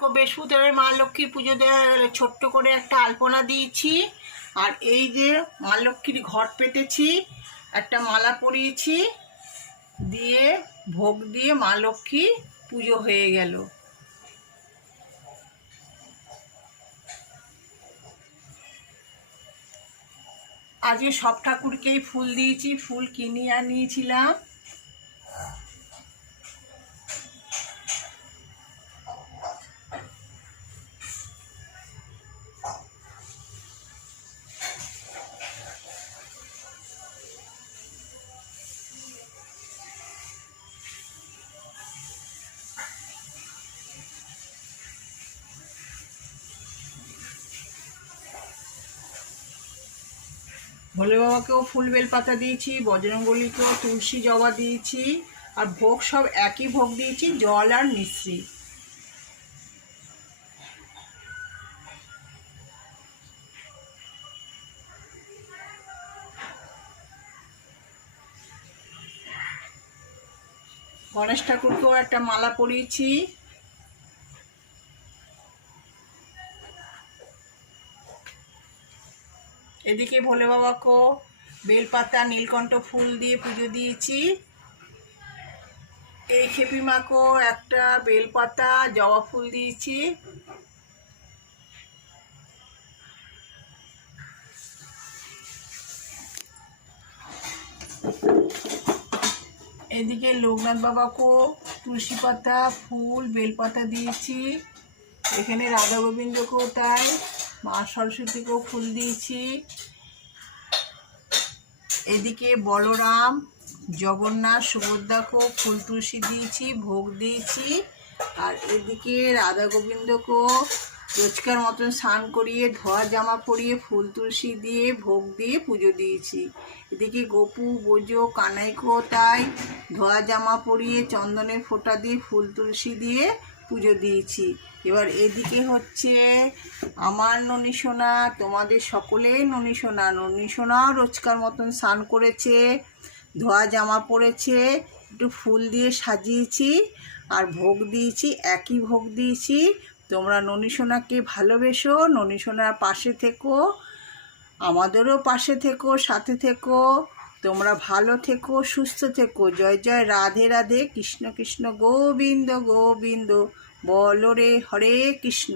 দেখো বৃহস্পতিবার মা লক্ষ্মীর পুজো দেওয়া গেলে ছোট্ট করে একটা আলপনা দিয়েছি। আর এই যে মা লক্ষ্মীর ঘট পেতেছি, একটা মালা পরিয়েছি, দিয়ে ভোগ দিয়ে মা লক্ষ্মী পুজো হয়ে গেল। আজকে সব ঠাকুরকেই ফুল দিয়েছি, ফুল কিনে আনিয়েছিলাম। ভোলে বাবাকেও ফুল বেলপাতা দিয়েছি, বজরঙ্গবলীকেও তুলসী জবা দিয়েছি, আর ভোগ সব একই ভোগ দিয়েছি, জল আর মিশ্রি। গণেশ ঠাকুরকেও একটা মালা পরিয়েছি। এদিকে ভোলে বাবাকেও বেলপাতা নীলকণ্ঠ ফুল দিয়ে পুজো দিয়েছি। এই খেপি মাকেও একটা বেলপাতা জবা ফুল দিয়েছি। এদিকে লোকনাথ বাবাকেও তুলসী পাতা ফুল বেলপাতা দিয়েছি। এখানে রাধা গোবিন্দকেও তাই, মা সরস্বতীকেও ফুল দিয়েছি। এদিকে বলরাম জগন্নাথ সুভদ্রাকেও ফুল তুলসী দিয়েছি, ভোগ দিয়েছি। আর এদিকে রাধা গোবিন্দকেও রোজকার মতন স্নান করিয়ে ধোয়া জামা পরিয়ে ফুল তুলসী দিয়ে ভোগ দিয়ে পুজো দিয়েছি। এদিকে গোপু বোজো কানাইকেও তাই ধোয়া জামা পরিয়ে চন্দনের ফোঁটা দিয়ে ফুল তুলসী দিয়ে পুজো দিয়েছি। এবার এদিকে হচ্ছে আমার ননী সোনা, তোমাদের সকলেই ননী সোনা। ননী সোনাও রোজকার মতন স্নান করেছে, ধোয়া জামা পরেছে, একটু ফুল দিয়ে সাজিয়েছি আর ভোগ দিয়েছি, একই ভোগ দিয়েছি। তোমরা ননী সোনাকে ভালোবেসো, ননী সোনার পাশে থেকো, আমাদেরও পাশে থেকো, সাথে থেকো। তোমরা ভালো থেকো, সুস্থ থেকো। জয় জয় রাধে রাধে, কৃষ্ণ কৃষ্ণ গোবিন্দ গোবিন্দ, বলো রে হরে কৃষ্ণ।